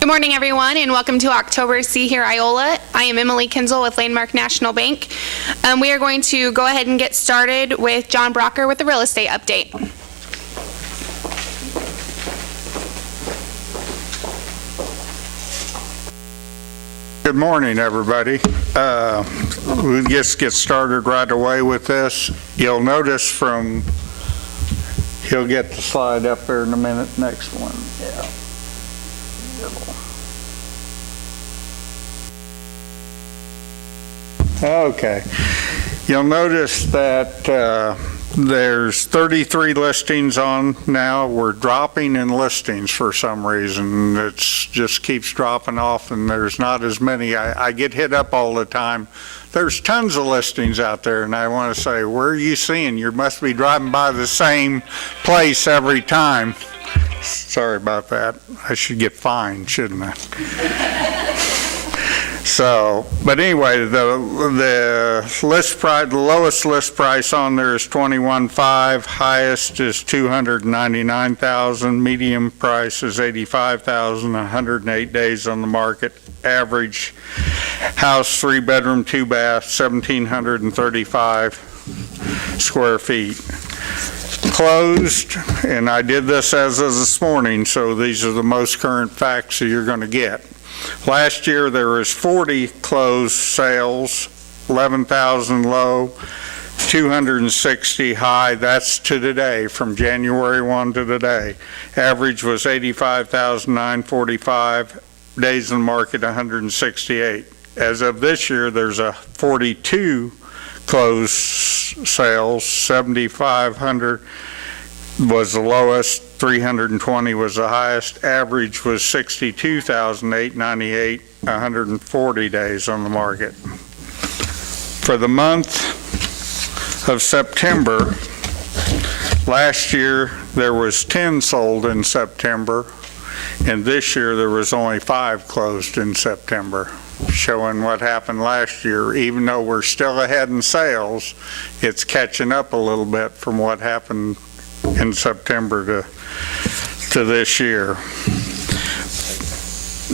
Good morning, everyone, and welcome to October See Here, Iola. I am Emily Kinzel with Landmark National Bank. We are going to go ahead and get started with John Brocker with the real estate update. Good morning, everybody. We'll just get started right away with this. You'll notice he'll get the slide up there in a minute, next one. Yeah. Okay. You'll notice that there's 33 listings on now. We're dropping in listings for some reason. It just keeps dropping off, and there's not as many. I get hit up all the time. There's tons of listings out there, and I want to say, where are you seeing? You must be driving by the same place every time. Sorry about that. I should get fined, shouldn't I? So, but anyway, the list price, the lowest list price on there is $21,500, highest is $299,000, medium price is $85,000, 108 days on the market, average house 3-bedroom, 2-bath, 1,735 square feet. Closed, and I did this as of this morning, so these are the most current facts that you're going to get. Last year there was 40 closed sales, 11,000 low, 260 high. That's to today, from January 1 to today. Average was 85,945, days in the market 168. As of this year, there's a 42 closed sales, 7,500 was the lowest, 320 was the highest, average was 62,898, 140 days on the market. For the month of September, last year there was 10 sold in September, and this year there was only 5 closed in September, showing what happened last year. Even though we're still ahead in sales, it's catching up a little bit from what happened in September to this year.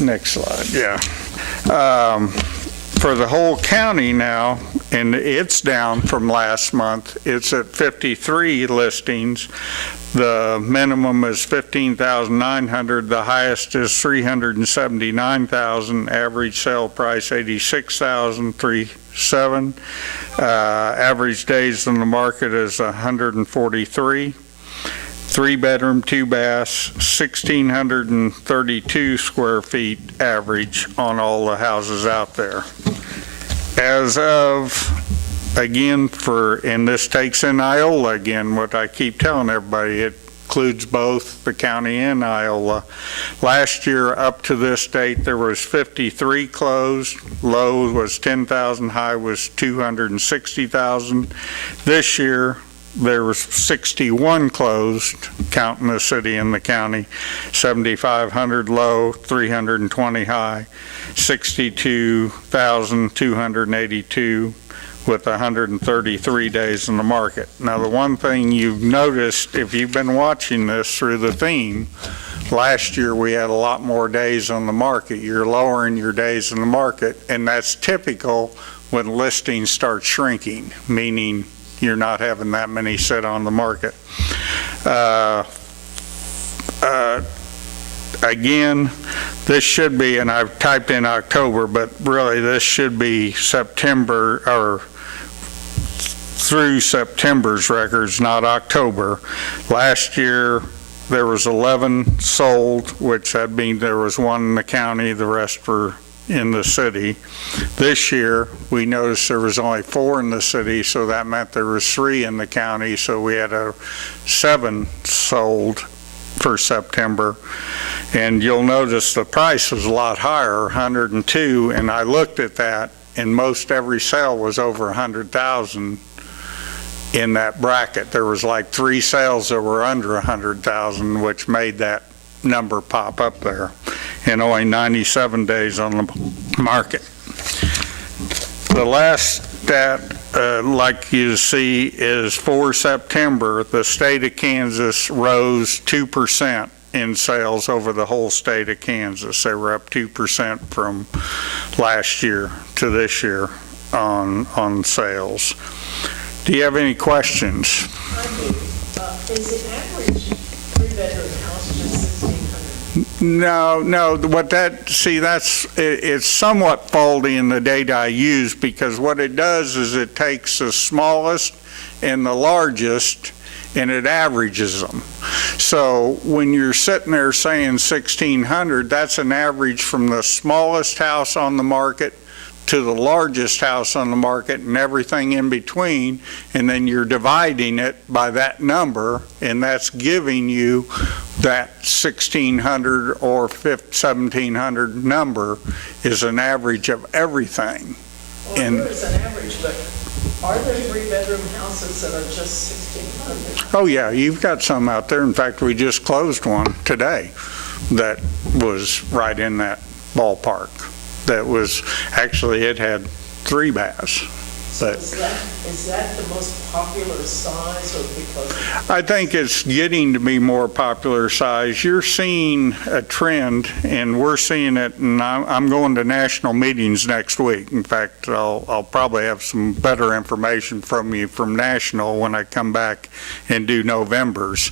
Next slide, yeah. For the whole county now, and it's down from last month, it's at 53 listings. The minimum is 15,900, the highest is 379,000, average sale price 86,307. Average days in the market is 143. 3-bedroom, 2-baths, 1,632 square feet average on all the houses out there. As of, again, and this takes in Iola again, what I keep telling everybody, it includes both the county and Iola. Last year, up to this date, there was 53 closed. Low was 10,000, high was 260,000. This year, there was 61 closed, counting the city and the county, 7,500 low, 320 high, 62,282 with 133 days in the market. Now, the one thing you've noticed, if you've been watching this through the theme, last year we had a lot more days on the market. You're lowering your days in the market, and that's typical when listings start shrinking, meaning you're not having that many sit on the market. Again, this should be, and I've typed in October, but really this should be September, or through September's records, not October. Last year there was 11 sold, which that means there was 1 in the county, the rest were in the city. This year we noticed there was only 4 in the city, so that meant there was 3 in the county, so we had 7 sold for September. And you'll notice the price was a lot higher, 102, and I looked at that, and most every sale was over 100,000 in that bracket. There was like 3 sales that were under 100,000, which made that number pop up there, and only 97 days on the market. The last stat, like you see, is for September, the state of Kansas rose 2% in sales over the whole state of Kansas. They were up 2% from last year to this year on sales. Do you have any questions? I do. Is the average three-bedroom house just 1,600? No, it's somewhat faulty in the data I use, because what it does is it takes the smallest and the largest and it averages them. So when you're sitting there saying 1,600, that's an average from the smallest house on the market to the largest house on the market and everything in between, and then you're dividing it by that number, and that's giving you that 1,600 or 1,700 number is an average of everything. Well, there is an average, but are there three-bedroom houses that are just 1,600? Oh yeah, you've got some out there. In fact, we just closed one today that was right in that ballpark. That was, actually, it had 3 baths. So But is that the most popular size, or because? I think it's getting to be more popular size. You're seeing a trend, and we're seeing it, and I'm going to national meetings next week. In fact, I'll probably have some better information from you from national when I come back and do November's.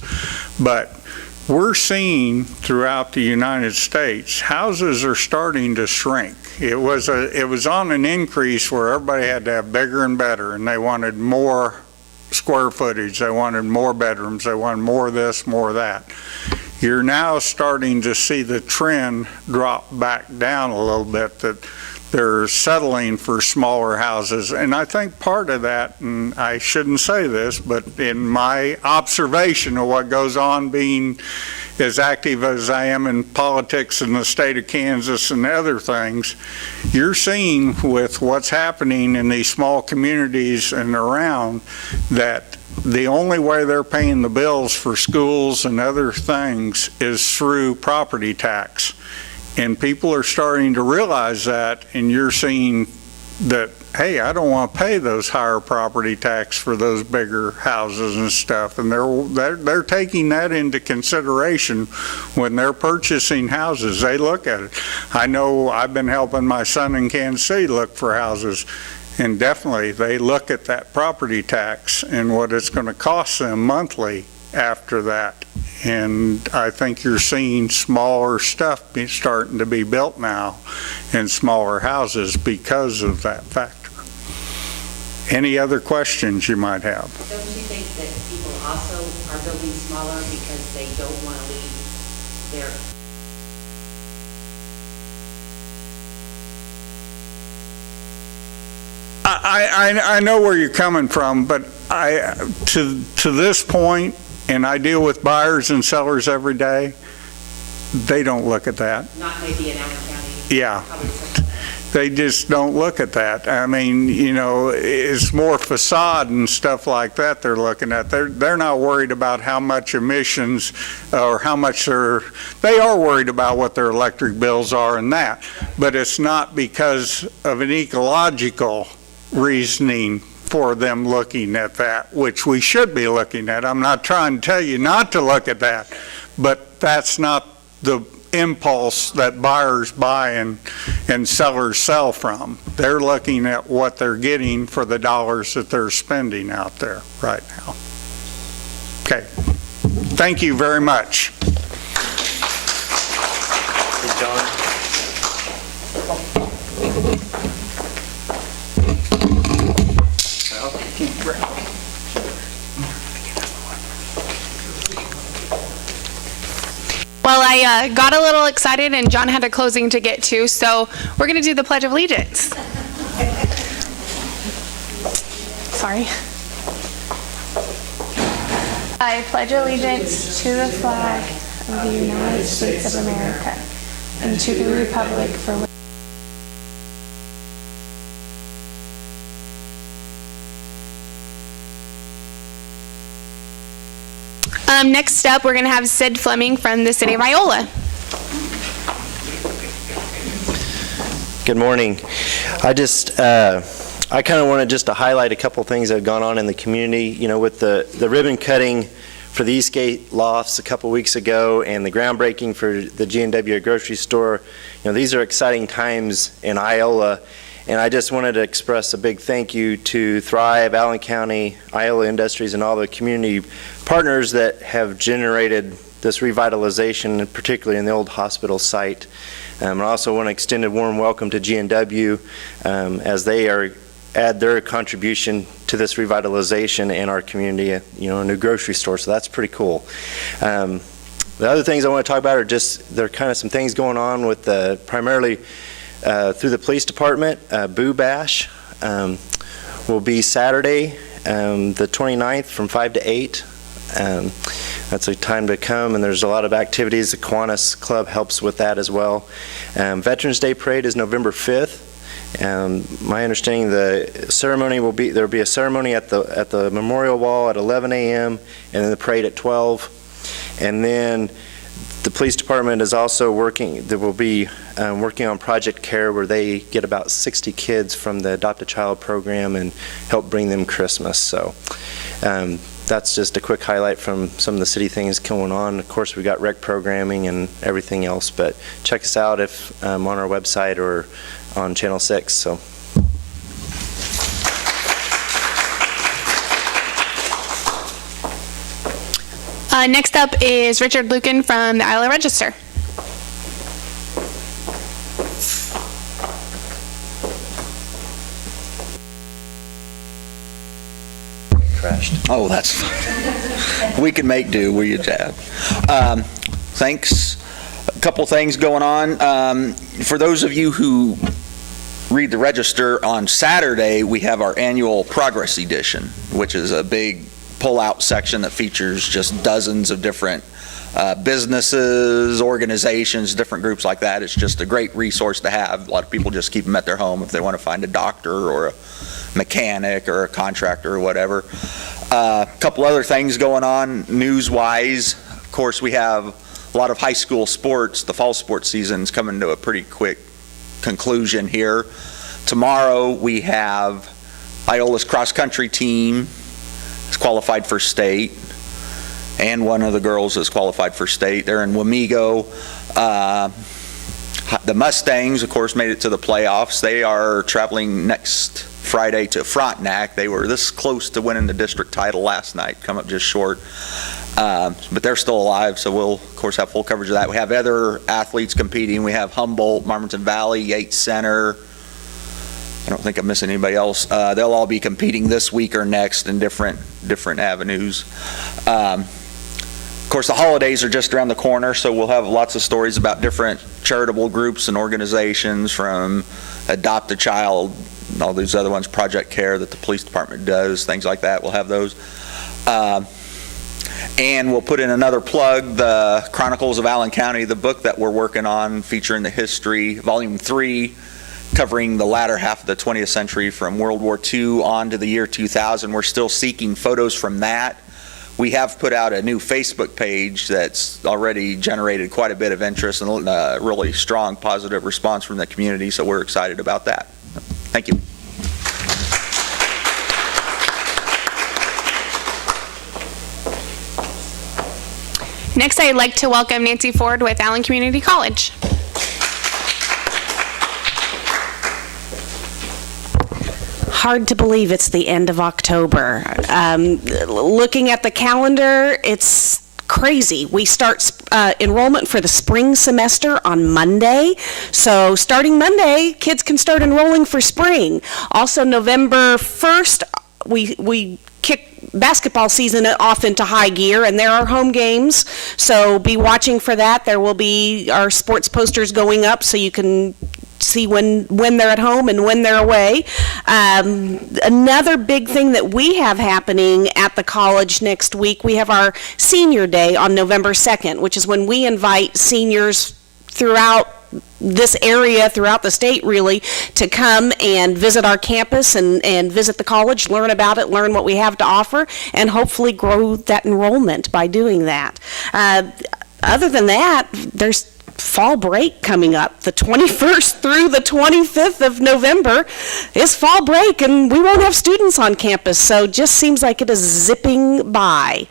But we're seeing throughout the United States, houses are starting to shrink. It was on an increase where everybody had to have bigger and better, and they wanted more square footage, they wanted more bedrooms, they wanted more of this, more of that. You're now starting to see the trend drop back down a little bit, that they're settling for smaller houses. And I think part of that, and I shouldn't say this, but in my observation of what goes on, being as active as I am in politics in the state of Kansas and other things, you're seeing with what's happening in these small communities and around, that the only way they're paying the bills for schools and other things is through property tax. And people are starting to realize that, and you're seeing that, hey, I don't want to pay those higher property tax for those bigger houses and stuff. And they're taking that into consideration when they're purchasing houses. They look at it. I know I've been helping my son in Kansas City look for houses, and definitely they look at that property tax and what it's going to cost them monthly after that. And I think you're seeing smaller stuff starting to be built now in smaller houses because of that factor. Any other questions you might have? Don't you think that people also are building smaller because they don't want to leave their... I know where you're coming from, but to this point, and I deal with buyers and sellers every day, they don't look at that. Not maybe in Allen County? Yeah. Probably something. They just don't look at that. I mean, you know, it's more facade and stuff like that they're looking at. They're not worried about how much emissions or how much they are worried about what their electric bills are and that, but it's not because of an ecological reasoning for them looking at that, which we should be looking at. I'm not trying to tell you not to look at that, but that's not the impulse that buyers buy and sellers sell from. They're looking at what they're getting for the dollars that they're spending out there right now. Okay. Thank you very much. Hey, John. Well, I got a little excited, and John had a closing to get to, so we're going to do the Pledge of Allegiance. Sorry. I pledge allegiance to the flag of the United States of America and to the republic for which next up, we're going to have Sid Fleming from the city of Iola. Good morning. I kind of wanted just to highlight a couple things that have gone on in the community. You know, with the ribbon cutting for the Eastgate Lofts a couple weeks ago and the groundbreaking for the G&W grocery store. These are exciting times in Iola, and I just wanted to express a big thank you to Thrive, Allen County, Iola Industries, and all the community partners that have generated this revitalization, particularly in the old hospital site. I also want to extend a warm welcome to G&W as they add their contribution to this revitalization in our community, a new grocery store, so that's pretty cool. The other things I want to talk about are there are kind of some things going on with primarily through the police department. Boo Bash will be Saturday, the 29th from 5 to 8. That's a time to come, and there's a lot of activities. The Kiwanis Club helps with that as well. Veterans Day Parade is November 5th. My understanding, the ceremony there'll be a ceremony at the memorial wall at 11 a.m. and then the parade at 12. And then the police department is also working on Project Care, where they get about 60 kids from the Adopt a Child program and help bring them Christmas. So that's just a quick highlight from some of the city things going on. Of course, we got rec programming and everything else, but check us out if on our website or on Channel 6. So. Next up is Richard Lucan from the Iola Register. Crashed. Oh, that's fine. We can make do, will you, Chad? Thanks. A couple things going on. For those of you who read the Register, on Saturday we have our annual Progress Edition, which is a big pull-out section that features just dozens of different businesses, organizations, different groups like that. It's just a great resource to have. A lot of people just keep them at their home if they want to find a doctor or a mechanic or a contractor or whatever. A couple other things going on news-wise. Of course, we have a lot of high school sports. The fall sports season's coming to a pretty quick conclusion here. Tomorrow we have Iola's cross-country team is qualified for state, and one of the girls is qualified for state. They're in Wamego. The Mustangs, of course, made it to the playoffs. They are traveling next Friday to Frontenac. They were this close to winning the district title last night, come up just short. But they're still alive, so we'll, of course, have full coverage of that. We have other athletes competing. We have Humboldt, Marmonton Valley, Yates Center. I don't think I'm missing anybody else. They'll all be competing this week or next in different avenues. Of course, the holidays are just around the corner, so we'll have lots of stories about different charitable groups and organizations, from Adopt a Child, all these other ones, Project Care that the police department does, things like that. We'll have those. And we'll put in another plug, the Chronicles of Allen County, the book that we're working on featuring the history, Volume 3, covering the latter half of the 20th century from World War II on to the year 2000. We're still seeking photos from that. We have put out a new Facebook page that's already generated quite a bit of interest and a really strong positive response from the community, so we're excited about that. Thank you. Next, I'd like to welcome Nancy Ford with Allen Community College. Hard to believe it's the end of October. Looking at the calendar, it's crazy. We start enrollment for the spring semester on Monday. So starting Monday, kids can start enrolling for spring. Also, November 1st, we kick basketball season off into high gear, and there are home games, so be watching for that. There will be our sports posters going up so you can see when they're at home and when they're away. Another big thing that we have happening at the college next week, we have our Senior Day on November 2nd, which is when we invite seniors throughout this area, throughout the state really, to come and visit our campus and visit the college, learn about it, learn what we have to offer, and hopefully grow that enrollment by doing that. Other than that, there's fall break coming up. The 21st through the 25th of November is fall break, and we won't have students on campus, so just seems like it is zipping by.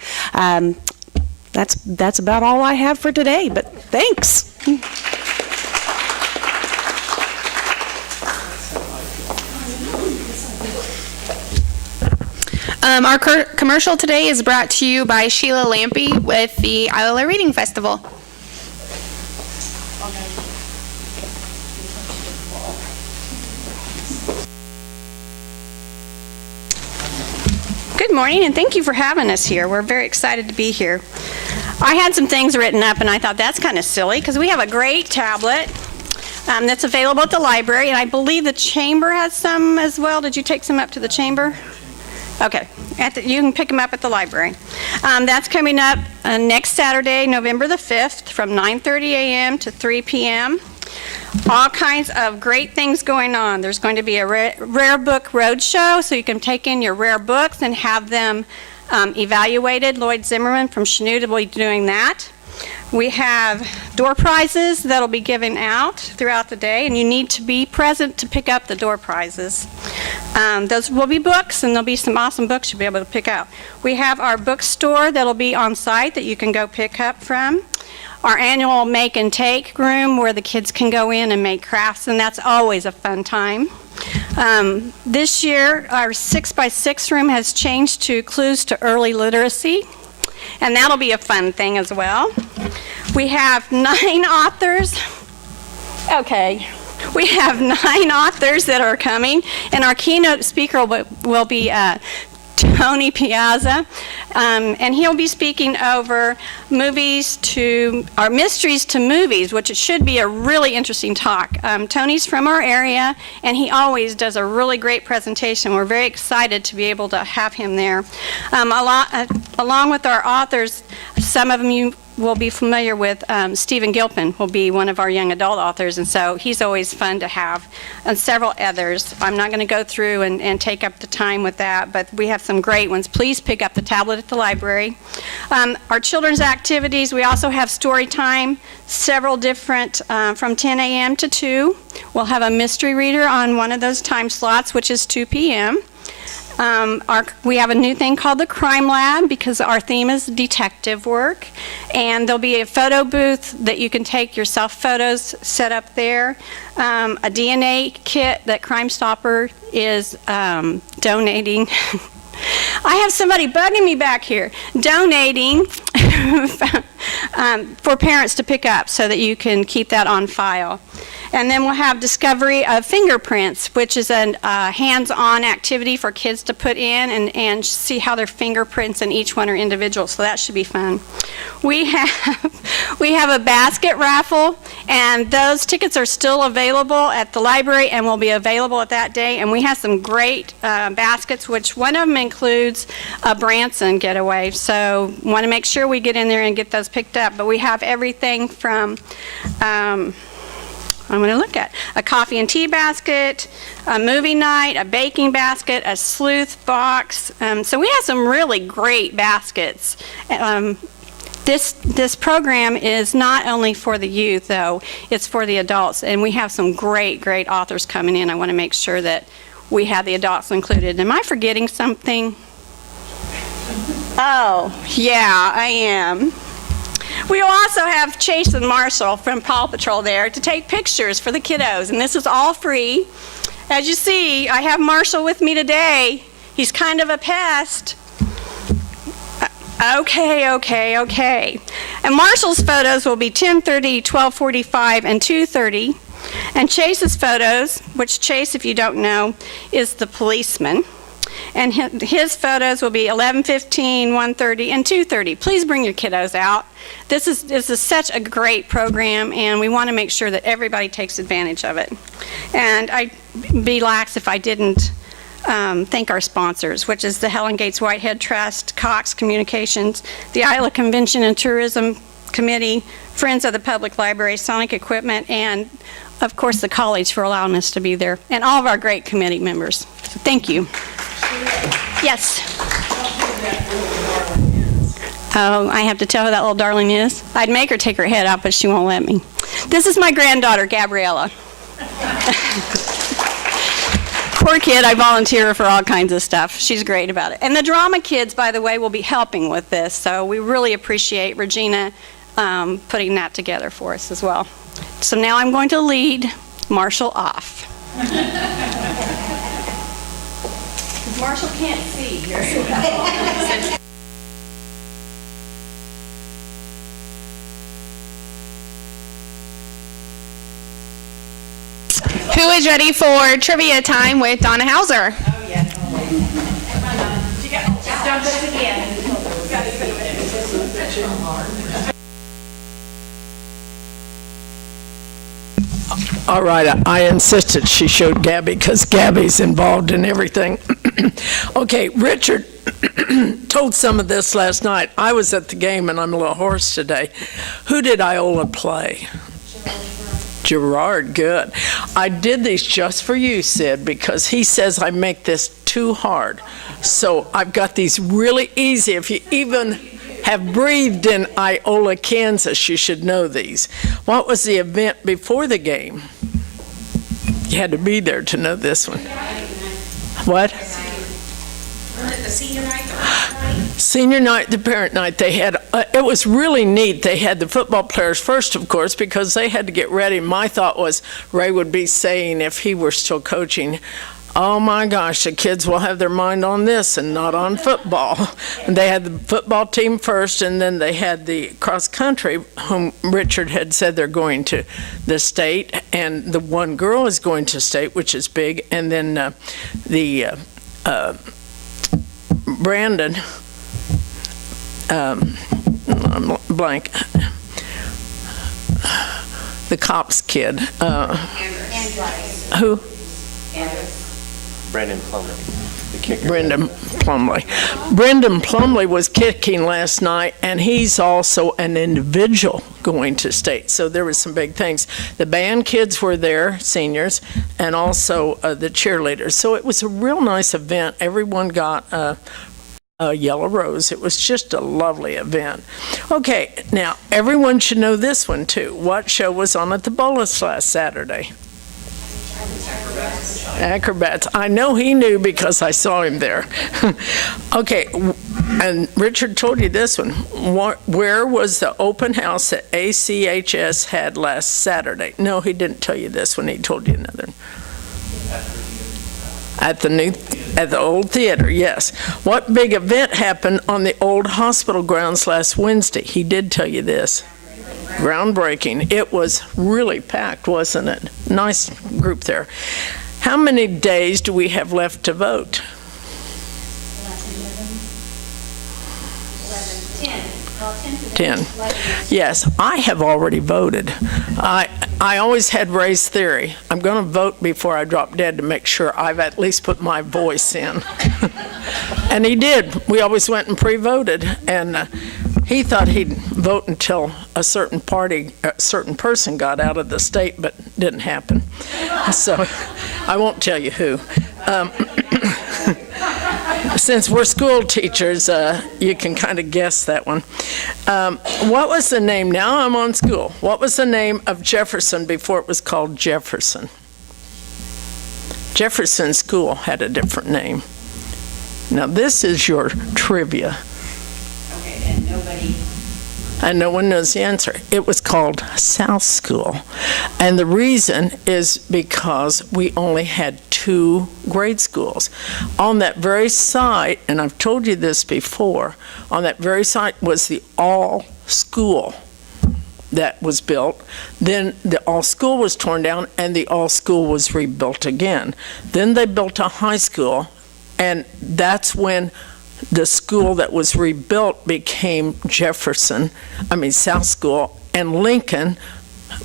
that's about all I have for today, but thanks. Our commercial today is brought to you by Sheila Lampy with the Iola Reading Festival. Good morning, and thank you for having us here. We're very excited to be here. I had some things written up, and I thought that's kind of silly because we have a great tablet that's available at the library, and I believe the chamber has some as well. Did you take some up to the chamber? Okay, you can pick them up at the library. That's coming up next Saturday, November the 5th, from 9:30 a.m. to 3 p.m. All kinds of great things going on. There's going to be a rare book roadshow, so you can take in your rare books and have them evaluated. Lloyd Zimmerman from Chanute will be doing that. We have door prizes that'll be given out throughout the day, and you need to be present to pick up the door prizes. Those will be books, and there'll be some awesome books you'll be able to pick out. We have our bookstore that'll be on site that you can go pick up from. Our annual make and take room where the kids can go in and make crafts, and that's always a fun time. This year, our 6x6 room has changed to Clues to Early Literacy, and that'll be a fun thing as well. We have 9 authors. Okay. We have 9 authors that are coming, and our keynote speaker will be Tony Piazza, and he'll be speaking over mysteries to movies, which it should be a really interesting talk. Tony's from our area, and he always does a really great presentation. We're very excited to be able to have him there. Along with our authors, some of you will be familiar with Stephen Gilpin will be one of our young adult authors, and so he's always fun to have, and several others. I'm not going to go through and take up the time with that, but we have some great ones. Please pick up the tablet at the library. Our children's activities, we also have story time, several different, from 10 a.m. to 2. We'll have a mystery reader on one of those time slots, which is 2 p.m. We have a new thing called the Crime Lab because our theme is detective work, and there'll be a photo booth that you can take your self photos set up there. A DNA kit that Crime Stopper is donating. I have somebody bugging me back here, donating for parents to pick up so that you can keep that on file. And then we'll have discovery of fingerprints, which is a hands-on activity for kids to put in and see how their fingerprints in each one are individual. So that should be fun. We have a basket raffle, and those tickets are still available at the library and will be available at that day. And we have some great baskets, which one of them includes a Branson getaway. So want to make sure we get in there and get those picked up. But we have everything from I'm going to look at a coffee and tea basket, a movie night, a baking basket, a sleuth box. So we have some really great baskets. This program is not only for the youth, though, it's for the adults. And we have some great authors coming in. I want to make sure that we have the adults included. Am I forgetting something? Oh, yeah, I am. We will also have Chase and Marshall from Paw Patrol there to take pictures for the kiddos, and this is all free. As you see, I have Marshall with me today. He's kind of a pest. Okay. And Marshall's photos will be 10:30, 12:45, and 2:30. And Chase's photos, which Chase, if you don't know, is the policeman. And his photos will be 11:15, 1:30, and 2:30. Please bring your kiddos out. This is such a great program, and we want to make sure that everybody takes advantage of it. And I'd be lax if I didn't thank our sponsors, which is the Helen Gates Whitehead Trust, Cox Communications, the Iola Convention and Tourism Committee, Friends of the Public Library, Sonic Equipment, and of course the college for allowing us to be there, and all of our great committee members. So thank you. Yes. Oh, I have to tell her that little darling is? I'd make her take her head out, but she won't let me. This is my granddaughter, Gabriella. poor kid, I volunteer for all kinds of stuff. She's great about it. And the drama kids, by the way, will be helping with this, so we really appreciate Regina putting that together for us as well. So now I'm going to lead Marshall off. Marshall can't see here. Who is ready for trivia time with Donna Hauser? All right, I insisted she showed Gabby because Gabby's involved in everything. Okay, Richard told some of this last night. I was at the game and I'm a little hoarse today. Who did Iola play? Gerard, good. I did these just for you, Sid, because he says I make this too hard. So I've got these really easy. If you even have breathed in Iola, Kansas, you should know these. What was the event before the game? You had to be there to know this one. What? Senior night, the parent night, they had, it was really neat. They had the football players first, of course, because they had to get ready. My thought was Ray would be saying, if he were still coaching, oh my gosh, the kids will have their mind on this and not on football. And they had the football team first, and then they had the cross country, whom Richard had said they're going to the state, and the one girl is going to state, which is big, and then Brandon, I'm blank, the cops kid, who? Brandon Plumley, the kicker. Brendan Plumley. Brendan Plumley was kicking last night, and he's also an individual going to state. So there was some big things. The band kids were there, seniors, and also the cheerleaders. So it was a real nice event. Everyone got a yellow rose. It was just a lovely event. Okay, now everyone should know this one too. What show was on at the Bolus last Saturday? Acrobats. I know he knew because I saw him there. Okay, and Richard told you this one. Where was the open house that ACHS had last Saturday? No, he didn't tell you this one. He told you another. At the old theater, yes. What big event happened on the old hospital grounds last Wednesday? He did tell you this. Groundbreaking. It was really packed, wasn't it? Nice group there. How many days do we have left to vote? 10. Yes, I have already voted. I always had Ray's theory. I'm going to vote before I drop dead to make sure I've at least put my voice in. And he did. We always went and pre-voted, and he thought he'd vote until a certain person got out of the state, but didn't happen. So I won't tell you who. Since we're school teachers, you can kind of guess that one. What was the name? Now I'm on school. What was the name of Jefferson before it was called Jefferson? Jefferson School had a different name. Now this is your trivia. Okay, and nobody. And no one knows the answer. It was called South School. And the reason is because we only had 2 grade schools. On that very site, and I've told you this before, on that very site was the all school that was built. Then the all school was torn down and the all school was rebuilt again. Then they built a high school, and that's when the school that was rebuilt became South School, and Lincoln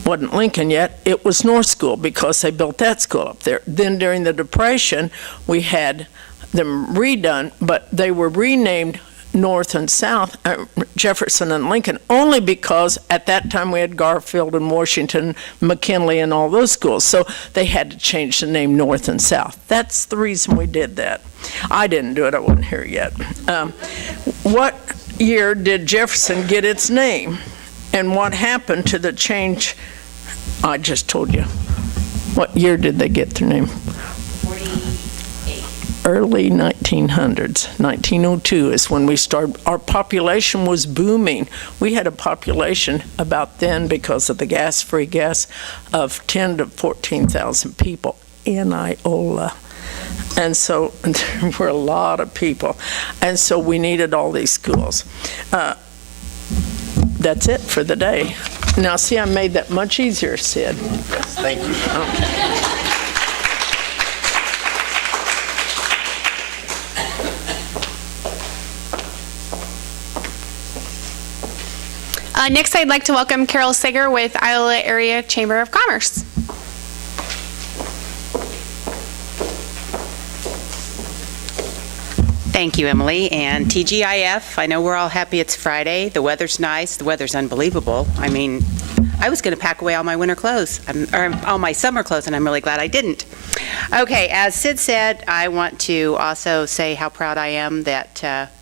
wasn't Lincoln yet, it was North School because they built that school up there. Then during the Depression, we had them redone, but they were renamed North and South, Jefferson and Lincoln, only because at that time we had Garfield and Washington, McKinley, and all those schools. So they had to change the name North and South. That's the reason we did that. I didn't do it. I wasn't here yet. What year did Jefferson get its name? And what happened to the change? I just told you. What year did they get their name? 40. early 1900s. 1902 is when we started. Our population was booming. We had a population about then, because of the free gas, of 10 to 14,000 people in Iola. And so there were a lot of people. And so we needed all these schools. That's it for the day. Now, see, I made that much easier, Sid. Yes, thank you. Next, I'd like to welcome Carol Sager with Iola Area Chamber of Commerce. Thank you, Emily, and TGIF. I know we're all happy it's Friday. The weather's nice. The weather's unbelievable. I mean, I was going to pack away all my winter clothes, or all my summer clothes, and I'm really glad I didn't. Okay, as Sid said, I want to also say how proud I am that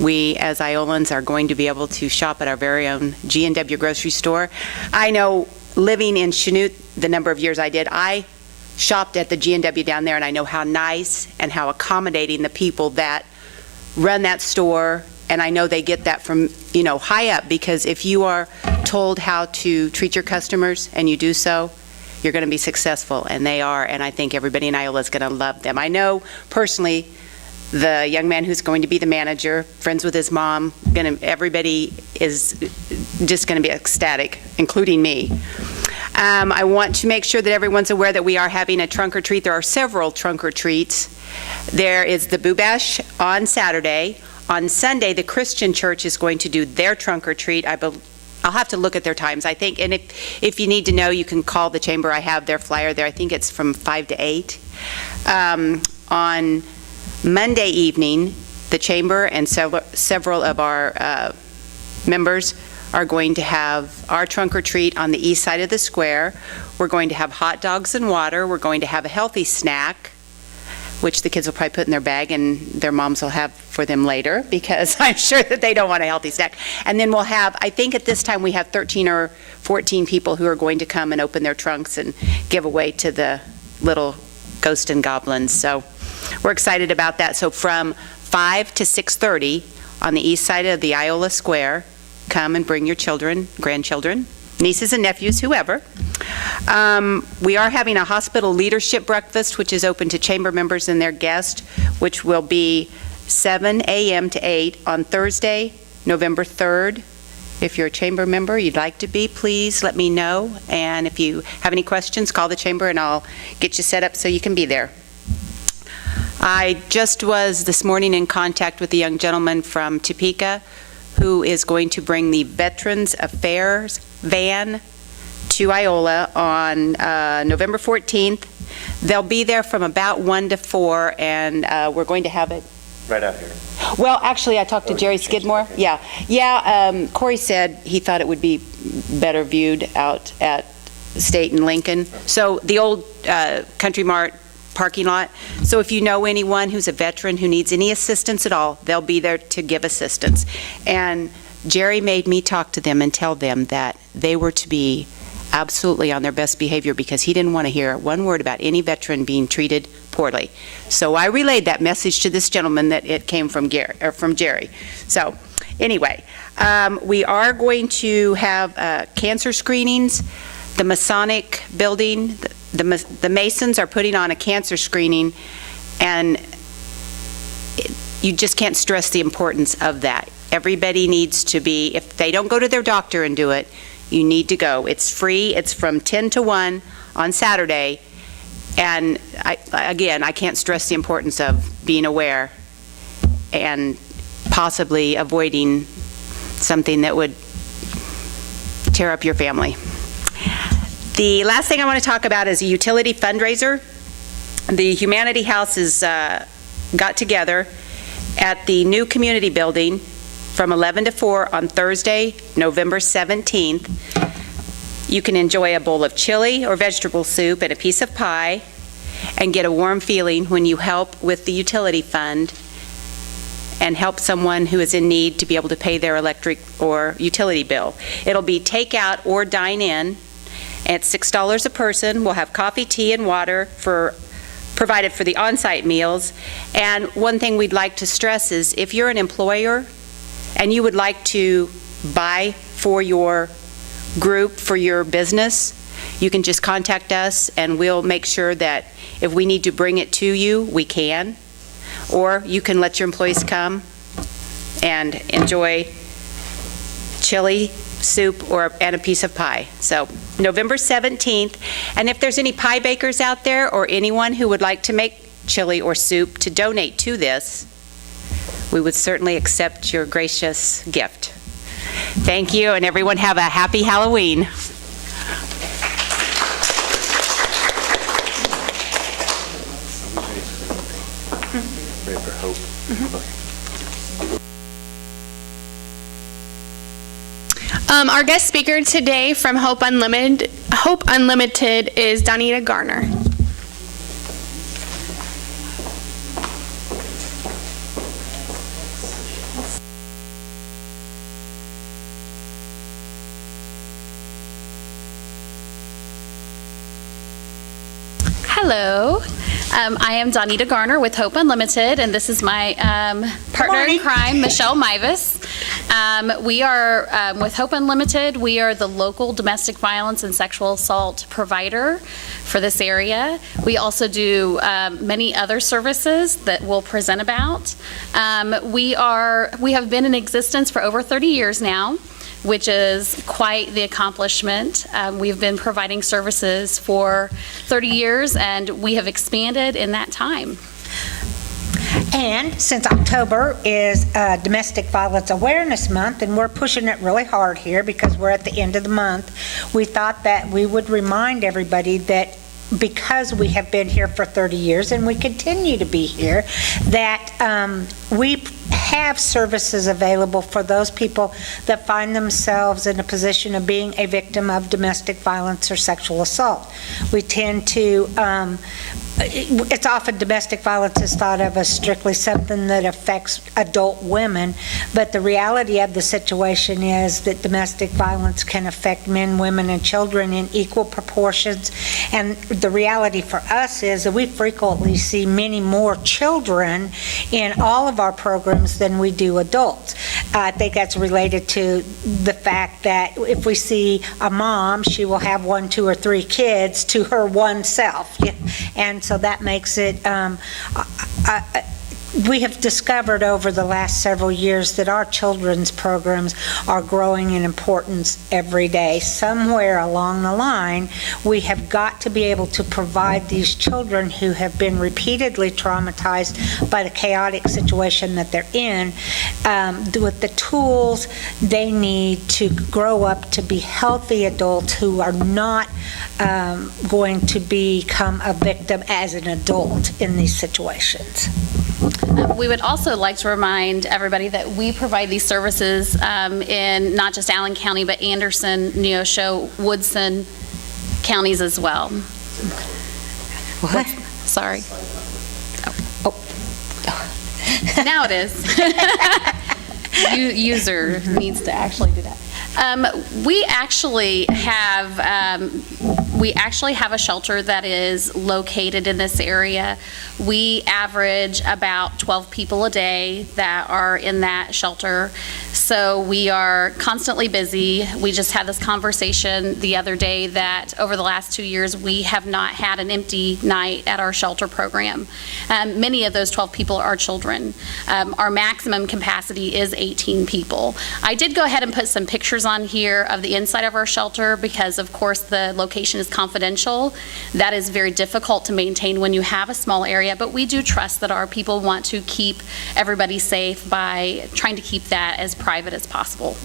we, as Iolans, are going to be able to shop at our very own G&W grocery store. I know, living in Chanute, the number of years I did, I shopped at the G&W down there, and I know how nice and how accommodating the people that run that store, and I know they get that from, high up, because if you are told how to treat your customers and you do so, you're going to be successful, and they are, and I think everybody in Iola is going to love them. I know, personally, the young man who's going to be the manager, friends with his mom, everybody is just going to be ecstatic, including me. I want to make sure that everyone's aware that we are having a trunk or treat. There are several trunk or treats. There is the Boo Bash on Saturday. On Sunday, the Christian church is going to do their trunk or treat. I'll have to look at their times, I think. And if you need to know, you can call the chamber. I have their flyer there. I think it's from 5 to 8. On Monday evening, the chamber and several of our members are going to have our trunk or treat on the east side of the square. We're going to have hot dogs and water. We're going to have a healthy snack, which the kids will probably put in their bag and their moms will have for them later, because I'm sure that they don't want a healthy snack. And then we'll have, I think at this time we have 13 or 14 people who are going to come and open their trunks and give away to the little ghosts and goblins. So we're excited about that. So from 5 to 6:30 on the east side of the Iola Square, come and bring your children, grandchildren, nieces and nephews, whoever. We are having a hospital leadership breakfast, which is open to chamber members and their guests, which will be 7 a.m. to 8 on Thursday, November 3rd. If you're a chamber member, you'd like to be, please let me know. And if you have any questions, call the chamber and I'll get you set up so you can be there. I just was this morning in contact with a young gentleman from Topeka who is going to bring the Veterans Affairs van to Iola on November 14th. They'll be there from about 1 to 4, and we're going to have it Right out here. Well, actually, I talked to Jerry Skidmore. Okay. Yeah. Corey said he thought it would be better viewed out at State and Lincoln. So the old Country Mart parking lot. So if you know anyone who's a veteran who needs any assistance at all, they'll be there to give assistance. And Jerry made me talk to them and tell them that they were to be absolutely on their best behavior, because he didn't want to hear one word about any veteran being treated poorly. So I relayed that message to this gentleman that it came from Jerry. So anyway, we are going to have cancer screenings. The Masonic building, the Masons are putting on a cancer screening, and you just can't stress the importance of that. Everybody needs to be, if they don't go to their doctor and do it, you need to go. It's free. It's from 10 to 1 on Saturday. And I can't stress the importance of being aware and possibly avoiding something that would tear up your family. The last thing I want to talk about is a utility fundraiser. The Humanity House has got together at the new community building from 11 to 4 on Thursday, November 17th. You can enjoy a bowl of chili or vegetable soup and a piece of pie and get a warm feeling when you help with the utility fund and help someone who is in need to be able to pay their electric or utility bill. It'll be takeout or dine in at $6 a person. We'll have coffee, tea, and water for provided for the on-site meals. And one thing we'd like to stress is if you're an employer and you would like to buy for your group, for your business, you can just contact us and we'll make sure that if we need to bring it to you, we can. Or you can let your employees come and enjoy chili, soup, and a piece of pie. So November 17th. And if there's any pie bakers out there or anyone who would like to make chili or soup to donate to this, we would certainly accept your gracious gift. Thank you, and everyone have a happy Halloween. Our guest speaker today from Hope Unlimited is Donita Garner. Hello, I am Donita Garner with Hope Unlimited, and this is my partner in crime, Michelle Mivas. We are, with Hope Unlimited, we are the local domestic violence and sexual assault provider for this area. We also do many other services that we'll present about. We have been in existence for over 30 years now, which is quite the accomplishment. We've been providing services for 30 years, and we have expanded in that time. And since October is Domestic Violence Awareness Month, and we're pushing it really hard here because we're at the end of the month, we thought that we would remind everybody that because we have been here for 30 years and we continue to be here, that we have services available for those people that find themselves in a position of being a victim of domestic violence or sexual assault. We tend to it's often domestic violence is thought of as strictly something that affects adult women, but the reality of the situation is that domestic violence can affect men, women, and children in equal proportions. And the reality for us is that we frequently see many more children in all of our programs than we do adults. I think that's related to the fact that if we see a mom, she will have 1, 2, or 3 kids to her one self. And so that makes it, we have discovered over the last several years that our children's programs are growing in importance every day. Somewhere along the line, we have got to be able to provide these children who have been repeatedly traumatized by the chaotic situation that they're in with the tools they need to grow up to be healthy adults who are not going to become a victim as an adult in these situations. We would also like to remind everybody that we provide these services in not just Allen County, but Anderson, Neosho, Woodson counties as well. What? Sorry. Oh. Now it is. User needs to actually do that. We actually have a shelter that is located in this area. We average about 12 people a day that are in that shelter. So we are constantly busy. We just had this conversation the other day that over the last 2 years, we have not had an empty night at our shelter program. Many of those 12 people are children. Our maximum capacity is 18 people. I did go ahead and put some pictures on here of the inside of our shelter because, of course, the location is confidential. That is very difficult to maintain when you have a small area, but we do trust that our people want to keep everybody safe by trying to keep that as private as possible.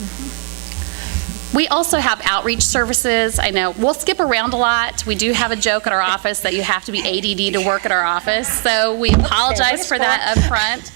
We also have outreach services. I know we'll skip around a lot. We do have a joke at our office that you have to be ADD to work at our office, so we apologize for that up front.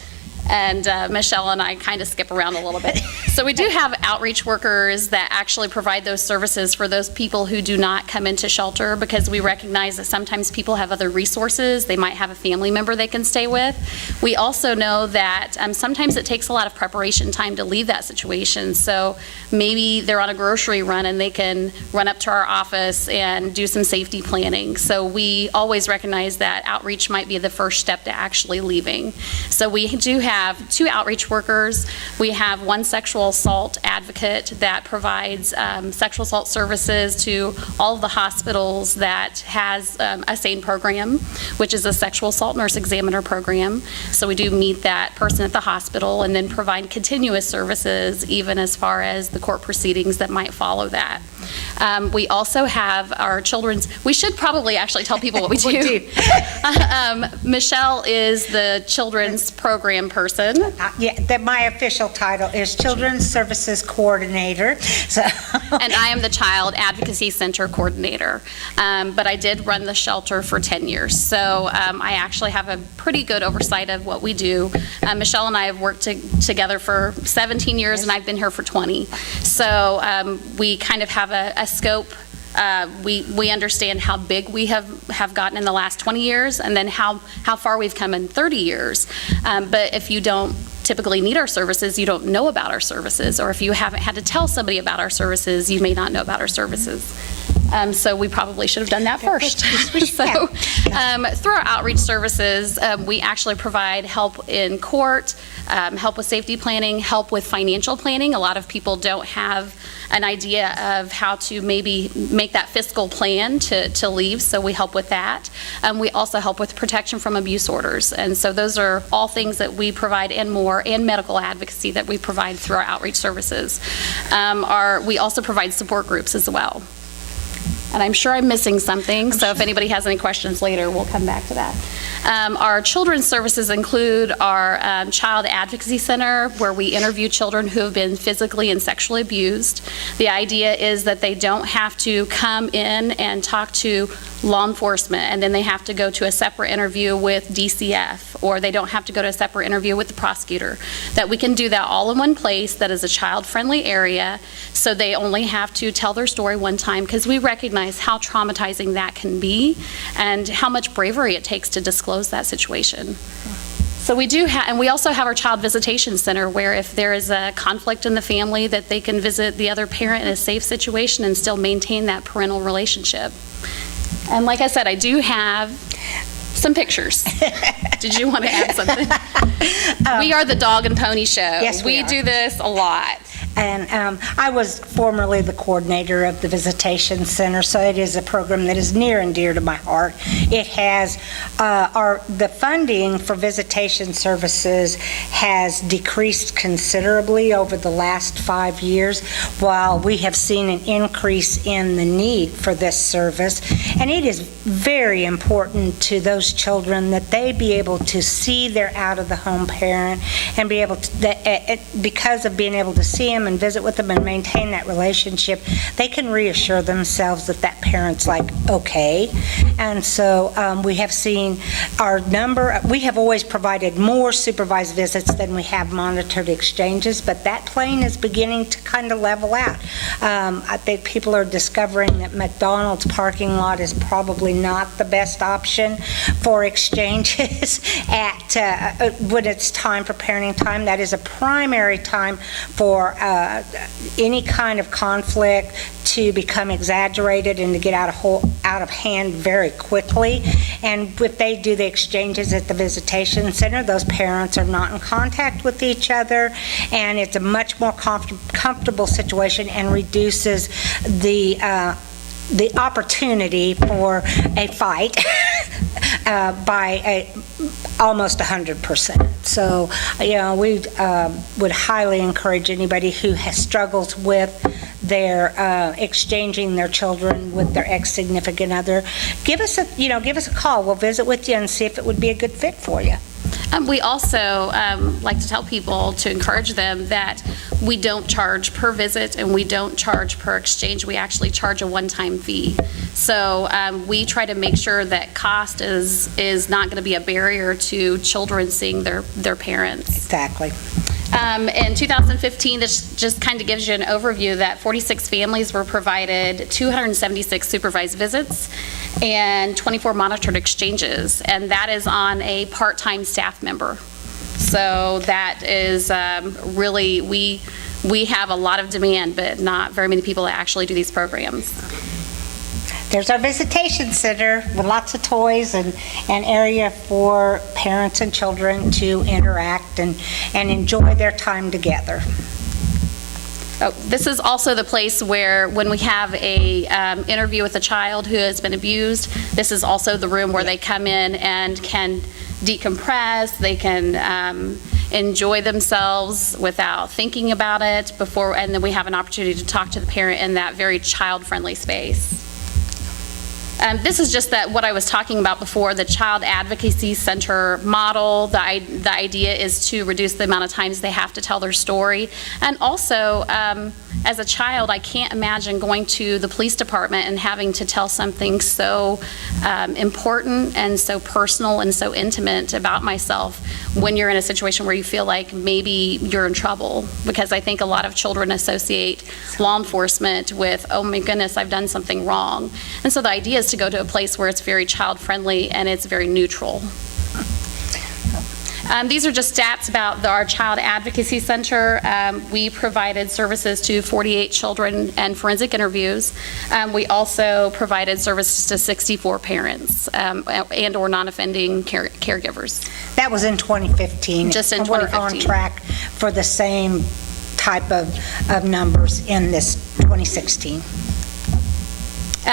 And Michelle and I kind of skip around a little bit. So we do have outreach workers that actually provide those services for those people who do not come into shelter, because we recognize that sometimes people have other resources. They might have a family member they can stay with. We also know that sometimes it takes a lot of preparation time to leave that situation. So maybe they're on a grocery run and they can run up to our office and do some safety planning. So we always recognize that outreach might be the first step to actually leaving. So we do have 2 outreach workers. We have 1 sexual assault advocate that provides sexual assault services to all of the hospitals that has a SANE program, which is a sexual assault nurse examiner program. So we do meet that person at the hospital and then provide continuous services even as far as the court proceedings that might follow that. We also have our children's, we should probably actually tell people what we do. Michelle is the children's program person. My official title is Children's Services Coordinator. So. And I am the Child Advocacy Center Coordinator. But I did run the shelter for 10 years. So I actually have a pretty good oversight of what we do. Michelle and I have worked together for 17 years, and I've been here for 20. So we kind of have a scope. We understand how big we have gotten in the last 20 years, and then how far we've come in 30 years. But if you don't typically need our services, you don't know about our services, or if you haven't had to tell somebody about our services, you may not know about our services. So we probably should have done that first. So through our outreach services, we actually provide help in court, help with safety planning, help with financial planning. A lot of people don't have an idea of how to maybe make that fiscal plan to leave, so we help with that. We also help with protection from abuse orders, and so those are all things that we provide and more, and medical advocacy that we provide through our outreach services. We also provide support groups as well. And I'm sure I'm missing something, so if anybody has any questions later, we'll come back to that. Our children's services include our Child Advocacy Center, where we interview children who have been physically and sexually abused. The idea is that they don't have to come in and talk to law enforcement, and then they have to go to a separate interview with DCF, or they don't have to go to a separate interview with the prosecutor. That we can do that all in one place, that is a child-friendly area, so they only have to tell their story one time, because we recognize how traumatizing that can be and how much bravery it takes to disclose that situation. So we do have, and we also have our Child Visitation Center, where if there is a conflict in the family, that they can visit the other parent in a safe situation and still maintain that parental relationship. And like I said, I do have some pictures. Did you want to add something? We are the dog and pony show. Yes, we are. Do this a lot. And I was formerly the coordinator of the Visitation Center, so it is a program that is near and dear to my heart. It has, the funding for visitation services has decreased considerably over the last 5 years, while we have seen an increase in the need for this service. And it is very important to those children that they be able to see their out-of-the-home parent and be able to, because of being able to see them and visit with them and maintain that relationship, they can reassure themselves that that parent's like, okay. And so we have seen our number, we have always provided more supervised visits than we have monitored exchanges, but that plane is beginning to kind of level out. I think people are discovering that McDonald's parking lot is probably not the best option for exchanges at when it's time for parenting time. That is a primary time for any kind of conflict to become exaggerated and to get out of hand very quickly. And if they do the exchanges at the visitation center, those parents are not in contact with each other, and it's a much more comfortable situation and reduces the opportunity for a fight by almost 100%. So, we would highly encourage anybody who has struggles with their exchanging their children with their ex-significant other, give us a call. We'll visit with you and see if it would be a good fit for you. We also like to tell people, to encourage them, that we don't charge per visit and we don't charge per exchange. We actually charge a one-time fee. So we try to make sure that cost is not going to be a barrier to children seeing their parents. Exactly. In 2015, this just kind of gives you an overview that 46 families were provided 276 supervised visits and 24 monitored exchanges, and that is on a part-time staff member. So that is really, we have a lot of demand, but not very many people that actually do these programs. There's our visitation center with lots of toys and an area for parents and children to interact and enjoy their time together. Oh, this is also the place where, when we have a interview with a child who has been abused, this is also the room where they come in and can decompress, they can enjoy themselves without thinking about it before, and then we have an opportunity to talk to the parent in that very child-friendly space. This is just what I was talking about before, the Child Advocacy Center model. The idea is to reduce the amount of times they have to tell their story. And also, as a child, I can't imagine going to the police department and having to tell something so important and so personal and so intimate about myself when you're in a situation where you feel like maybe you're in trouble. Because I think a lot of children associate law enforcement with, oh my goodness, I've done something wrong. And so the idea is to go to a place where it's very child-friendly and it's very neutral. These are just stats about our Child Advocacy Center. We provided services to 48 children and forensic interviews. We also provided services to 64 parents and or non-offending caregivers. That was in 2015. Just in and 2015. We're on track for the same type of numbers in this 2016.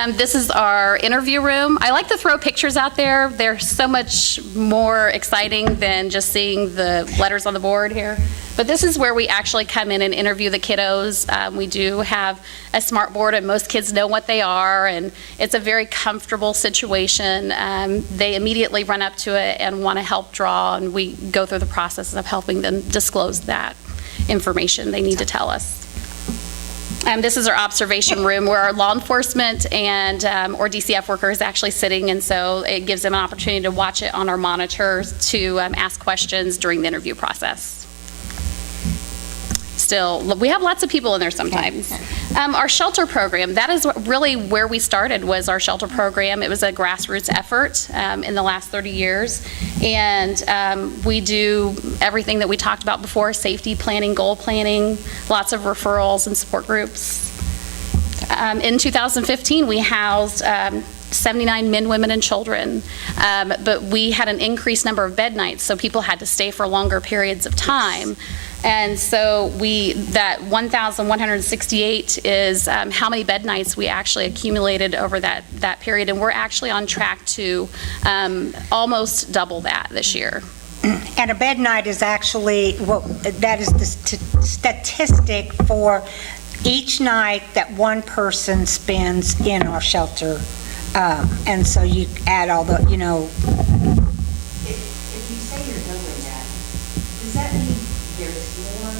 This is our interview room. I like to throw pictures out there. They're so much more exciting than just seeing the letters on the board here. But this is where we actually come in and interview the kiddos. We do have a smart board, and most kids know what they are, and it's a very comfortable situation. They immediately run up to it and want to help draw, and we go through the process of helping them disclose that information they need to tell us. This is our observation room where our law enforcement and or DCF worker is actually sitting, and so it gives them an opportunity to watch it on our monitors to ask questions during the interview process. Still, we have lots of people in there sometimes. Our shelter program, that is really where we started, was our shelter program. It was a grassroots effort in the last 30 years. And we do everything that we talked about before: safety planning, goal planning, lots of referrals and support groups. In 2015, we housed 79 men, women, and children. But we had an increased number of bed nights, so people had to stay for longer periods of time. And so that 1,168 is how many bed nights we actually accumulated over that period, and we're actually on track to almost double that this year. And a bed night is actually, that is the statistic for each night that one person spends in our shelter. And so you add all the, If you say you're doubling that, does that mean there's more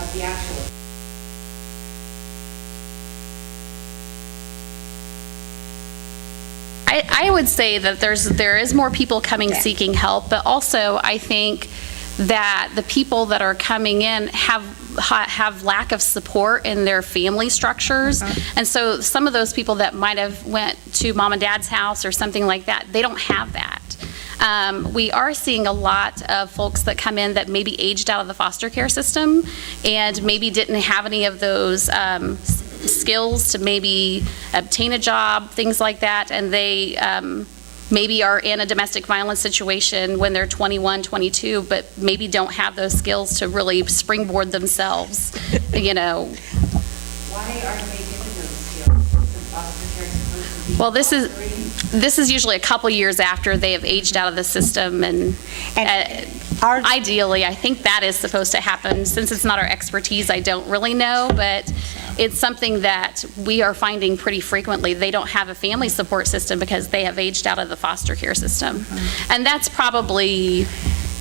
of the actual? I would say that there is more people coming seeking help, but also I think that the people that are coming in have lack of support in their family structures. And so some of those people that might have went to mom and dad's house or something like that, they don't have that. We are seeing a lot of folks that come in that maybe aged out of the foster care system and maybe didn't have any of those skills to maybe obtain a job, things like that, and they maybe are in a domestic violence situation when they're 21, 22, but maybe don't have those skills to really springboard themselves, you know. Why aren't they given those skills? The foster care is supposed to be. Well, this is usually a couple years after they have aged out of the system, and ideally, I think that is supposed to happen. Since it's not our expertise, I don't really know, but it's something that we are finding pretty frequently. They don't have a family support system because they have aged out of the foster care system. And that's probably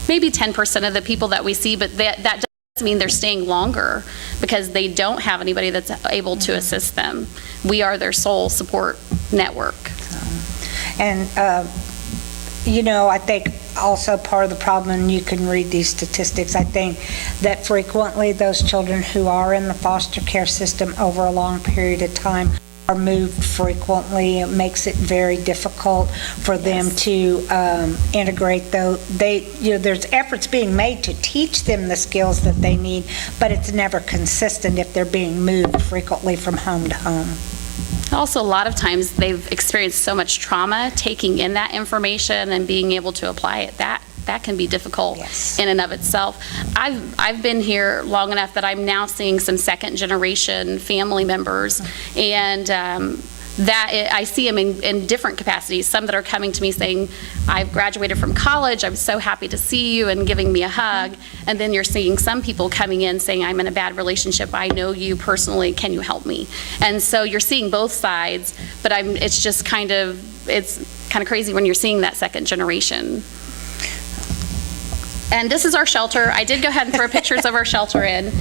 maybe 10% of the people that we see, but that doesn't mean they're staying longer because they don't have anybody that's able to assist them. We are their sole support network. And, I think also part of the problem, and you can read these statistics, I think, that frequently those children who are in the foster care system over a long period of time are moved frequently. It makes it very difficult for them to integrate, though there's efforts being made to teach them the skills that they need, but it's never consistent if they're being moved frequently from home to home. Also, a lot of times they've experienced so much trauma, taking in that information and being able to apply it, that can be difficult in and of itself. I've been here long enough that I'm now seeing some second generation family members, and I see them in different capacities. Some that are coming to me saying, I've graduated from college, I'm so happy to see you, and giving me a hug. And then you're seeing some people coming in saying, I'm in a bad relationship, I know you personally, can you help me? And so you're seeing both sides, but it's kind of crazy when you're seeing that second generation. And this is our shelter. I did go ahead and throw pictures of our shelter in.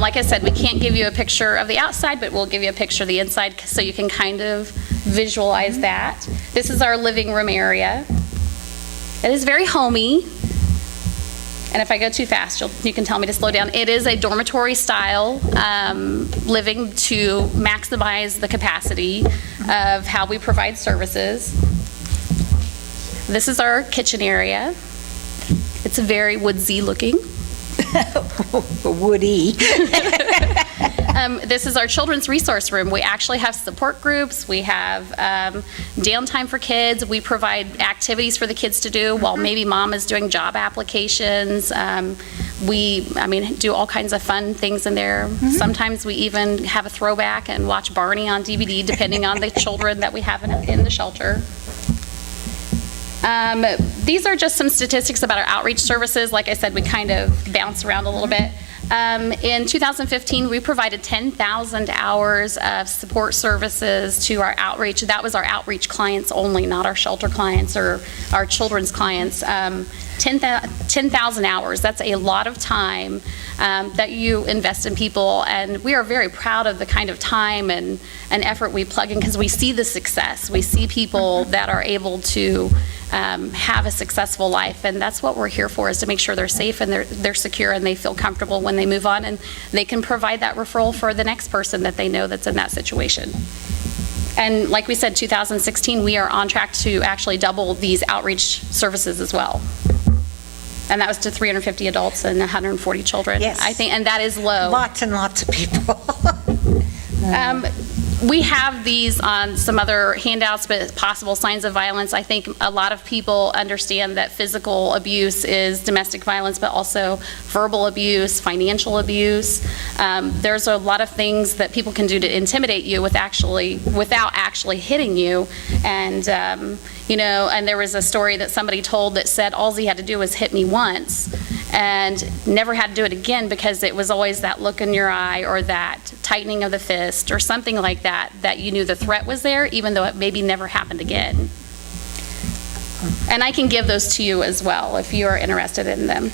Like I said, we can't give you a picture of the outside, but we'll give you a picture of the inside so you can kind of visualize that. This is our living room area. It is very homey. And if I go too fast, you can tell me to slow down. It is a dormitory style living to maximize the capacity of how we provide services. This is our kitchen area. It's very woodsy looking. Woody. This is our children's resource room. We actually have support groups. We have downtime for kids. We provide activities for the kids to do while maybe mom is doing job applications. We do all kinds of fun things in there. Sometimes we even have a throwback and watch Barney on DVD, depending on the children that we have in the shelter. These are just some statistics about our outreach services. Like I said, we kind of bounce around a little bit. In 2015, we provided 10,000 hours of support services to our outreach. That was our outreach clients only, not our shelter clients or our children's clients. 10,000 hours, that's a lot of time that you invest in people, and we are very proud of the kind of time and effort we plug in because we see the success. We see people that are able to have a successful life, and that's what we're here for, is to make sure they're safe and they're secure and they feel comfortable when they move on, and they can provide that referral for the next person that they know that's in that situation. And like we said, 2016, we are on track to actually double these outreach services as well. And that was to 350 adults and 140 children. Yes. I think, and that is low. Lots and lots of people. We have these on some other handouts, but possible signs of violence. I think a lot of people understand that physical abuse is domestic violence, but also verbal abuse, financial abuse. There's a lot of things that people can do to intimidate you without actually hitting you. And and there was a story that somebody told that said all he had to do was hit me once and never had to do it again because it was always that look in your eye or that tightening of the fist or something like that you knew the threat was there, even though it maybe never happened again. And I can give those to you as well if you are interested in them.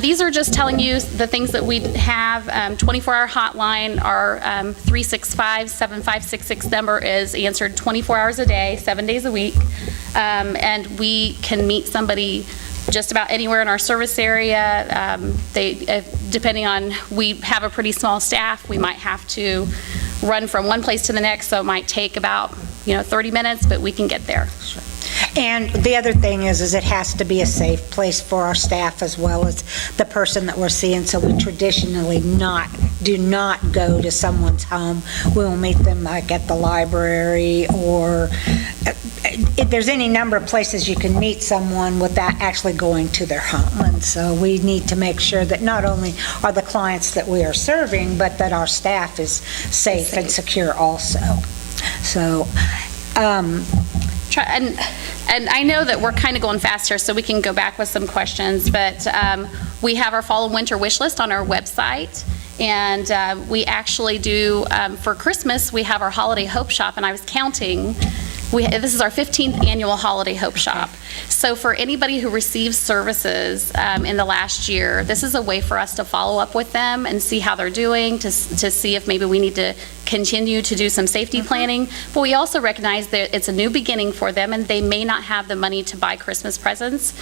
These are just telling you the things that we have. 24-hour hotline, our 365-7566 number is answered 24 hours a day, 7 days a week. And we can meet somebody just about anywhere in our service area. Depending on, we have a pretty small staff, we might have to run from one place to the next, so it might take about 30 minutes, but we can get there. Sure. And the other thing is it has to be a safe place for our staff as well as the person that we're seeing. So we traditionally do not go to someone's home. We'll meet them like at the library, or if there's any number of places you can meet someone without actually going to their home. And so we need to make sure that not only are the clients that we are serving, but that our staff is safe and secure also. So, and I know that we're kind of going fast here, so we can go back with some questions, but we have our fall and winter wish list on our website, and we actually do, for Christmas, we have our Holiday Hope Shop, and I was counting, this is our 15th annual Holiday Hope Shop. So for anybody who receives services in the last year, this is a way for us to follow up with them and see how they're doing, to see if maybe we need to continue to do some safety planning, but we also recognize that it's a new beginning for them, and they may not have the money to buy Christmas presents.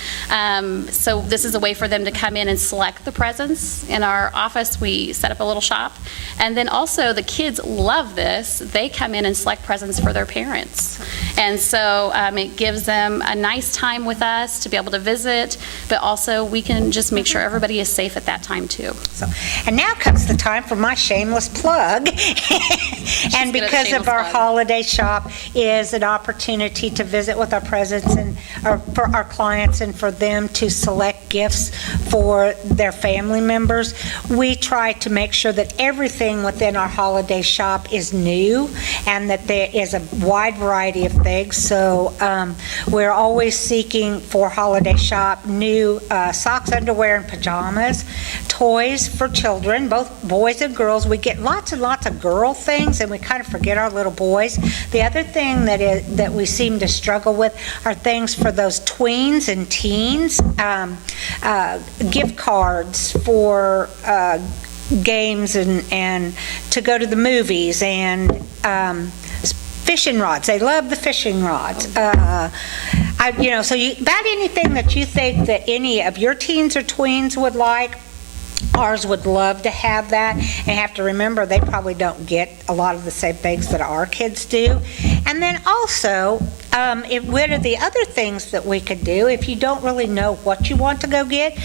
So this is a way for them to come in and select the presents. In our office, we set up a little shop. And then also, the kids love this. They come in and select presents for their parents. And so it gives them a nice time with us to be able to visit, but also we can just make sure everybody is safe at that time too. And now comes the time for my shameless plug. And good at because of shameless our plug. holiday shop is an opportunity to visit with our presents and for our clients and for them to select gifts for their family members. We try to make sure that everything within our holiday shop is new and that there is a wide variety of things. So we're always seeking for holiday shop new socks, underwear, and pajamas, toys for children, both boys and girls. We get lots and lots of girl things, and we kind of forget our little boys. The other thing that we seem to struggle with are things for those tweens and teens, gift cards for games and to go to the movies, and fishing rods. They love the fishing rods. About anything that you think that any of your teens or tweens would like, ours would love to have that. And have to remember, they probably don't get a lot of the same things that our kids do. And then also, what are the other things that we could do if you don't really know what you want to go get?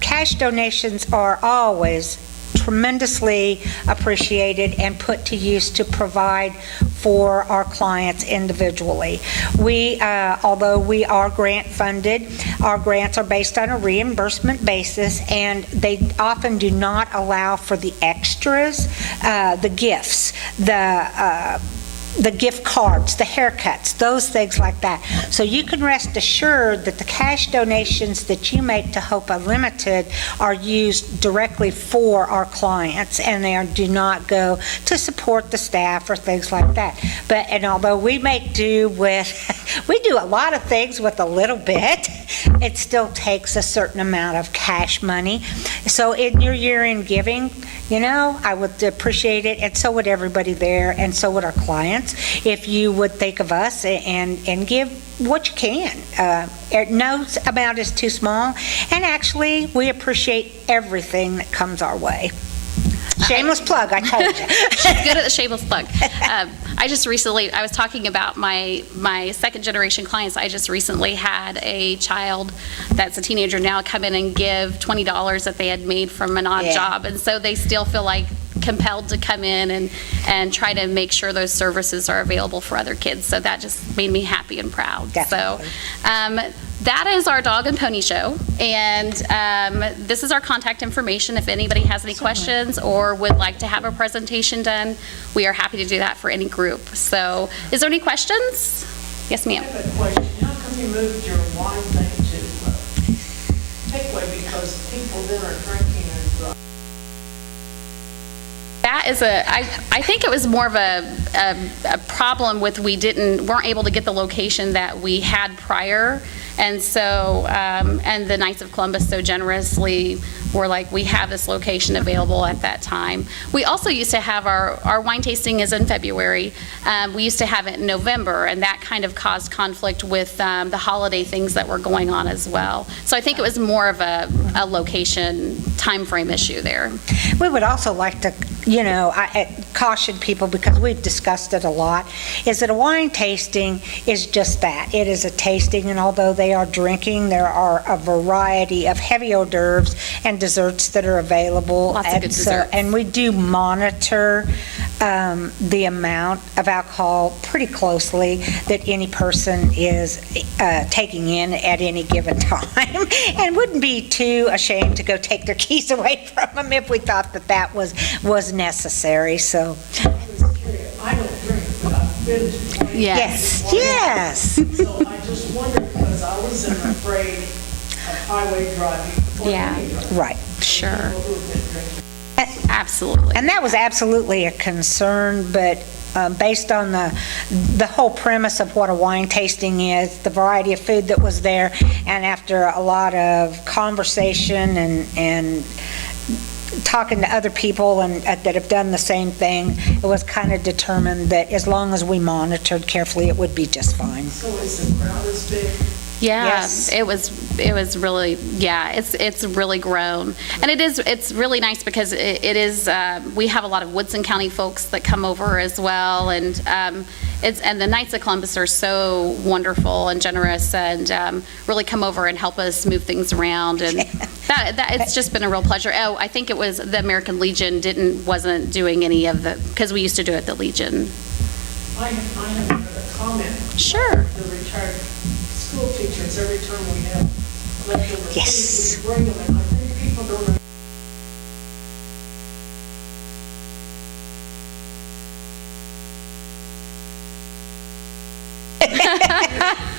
Cash donations are always tremendously appreciated and put to use to provide for our clients individually. Although we are grant funded, our grants are based on a reimbursement basis, and they often do not allow for the extras, the gifts, the gift cards, the haircuts, those things like that. So you can rest assured that the cash donations that you make to Hope Unlimited are used directly for our clients, and do not go to support the staff or things like that. And although we make do with, we do a lot of things with a little bit, it still takes a certain amount of cash money. So in your year-end giving, I would appreciate it, and so would everybody there, and so would our clients, if you would think of us and give what you can. No amount is too small, and actually, we appreciate everything that comes our way. Shameless plug, I told you. She's good at the shameless plug. I was talking about my second generation clients. I just recently had a child that's a teenager now come in and give $20 that they had made from an odd job. And so they still feel like compelled to come in and try to make sure those services are available for other kids. So that just made me happy and proud. Definitely. So that is our dog and pony show, and this is our contact information. If anybody has any questions or would like to have a presentation done, we are happy to do that for any group. So is there any questions? Yes, ma'am. I have a question. How come you moved your wine thing to takeaway? Because people then are drinking and driving. That is I think it was more of a problem with weren't able to get the location that we had prior. And so, and the Knights of Columbus so generously were like, we have this location available at that time. We also used to have our wine tasting is in February. We used to have it in November, and that kind of caused conflict with the holiday things that were going on as well. So I think it was more of a location time frame issue there. We would also like to, I caution people, because we've discussed it a lot, is that a wine tasting is just that. It is a tasting, and although they are drinking, there are a variety of heavy hors d'oeuvres and desserts that are available. Lots of good desserts. And we do monitor the amount of alcohol pretty closely that any person is taking in at any given time, and wouldn't be too ashamed to go take their keys away from them if we thought that was necessary. So I don't drink, but I've been to 20. yes. So I just wondered, because I wasn't afraid of highway driving. Or any driving. Right. Sure. People who have been drinking. Absolutely. And that was absolutely a concern, but based on the whole premise of what a wine tasting is, the variety of food that was there, and after a lot of conversation and talking to other people and that have done the same thing, it was kind of determined that as long as we monitored carefully, it would be just fine. So is the crowd as big? Yeah, Yes. it was really, yeah, it's really grown. And it's really nice because it is, we have a lot of Woodson County folks that come over as well, and and the Knights of Columbus are so wonderful and generous, and really come over and help us move things around, and that it's just been a real pleasure. Oh, I think it was the American Legion wasn't doing any of the, because we used to do it at the Legion. I have a comment. Sure. The retired school teachers, every time we have leftover Yes. food, we bring them, and I think people don't.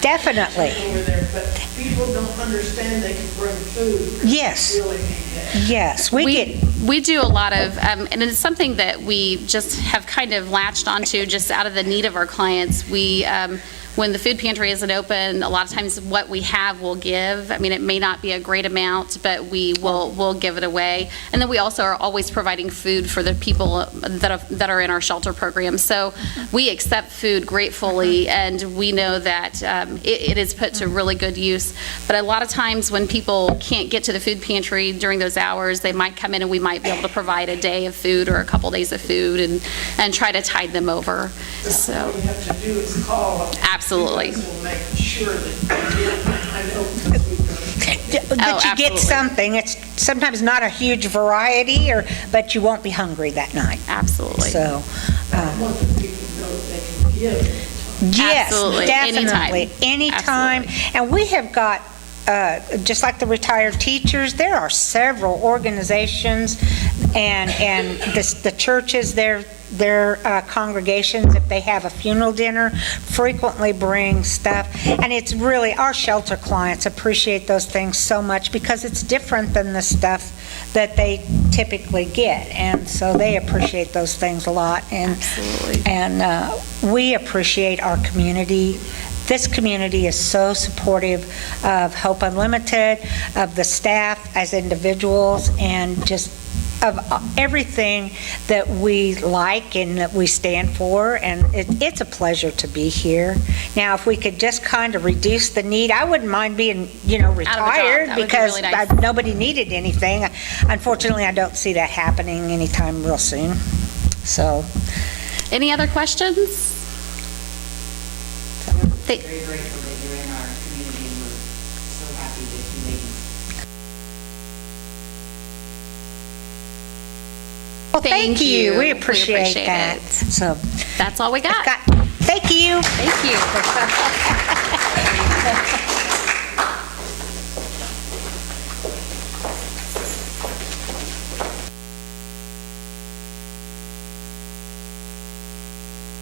Definitely. Over there, but people don't understand they can bring food. Yes. Really need that. Yes, We do a lot of, and it's something that we just have kind of latched onto just out of the need of our clients. When the food pantry isn't open, a lot of times what we have we'll give. I mean, it may not be a great amount, but we'll give it away. And then we also are always providing food for the people that are in our shelter program. So we accept food gratefully, and we know that it is put to really good use. But a lot of times when people can't get to the food pantry during those hours, they might come in and we might be able to provide a day of food or a couple days of food and try to tide them over. So All you have to do is call. absolutely. You guys will make sure that, I know, because we've done it. that you get absolutely. something. It's sometimes not a huge variety, but you won't be hungry that night. Absolutely. So, I want the people to know that they can give. yes, Absolutely. definitely, anytime. And we have got, just like the retired teachers, there are several organizations and the churches, their congregations, if they have a funeral dinner, frequently bring stuff. And it's really, our shelter clients appreciate those things so much because it's different than the stuff that they typically get. And so they appreciate those things a lot. And, Absolutely. and we appreciate our community. This community is so supportive of Hope Unlimited, of the staff as individuals, and just of everything that we like and that we stand for, and it's a pleasure to be here. Now, if we could just kind of reduce the need, I wouldn't mind being, retired, That would be because really nice. nobody needed anything. Unfortunately, I don't see that happening anytime real soon. So, Any other questions? Very grateful that you're in our community, and we're so happy that you made it. well, thank you. We appreciate it. that. So, That's all we got. thank you. Thank you.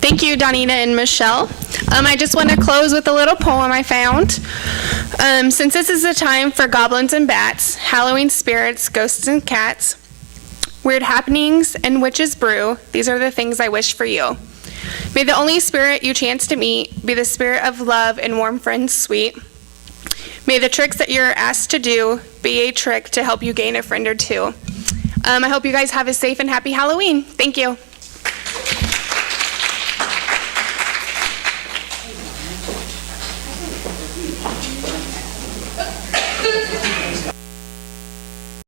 Thank you, Donita and Michelle. I just want to close with a little poem I found. Since this is a time for goblins and bats, Halloween spirits, ghosts and cats, weird happenings and witches brew, these are the things I wish for you. May the only spirit you chance to meet be the spirit of love and warm friends sweet. May the tricks that you're asked to do be a trick to help you gain a friend or two. I hope you guys have a safe and happy Halloween. Thank you.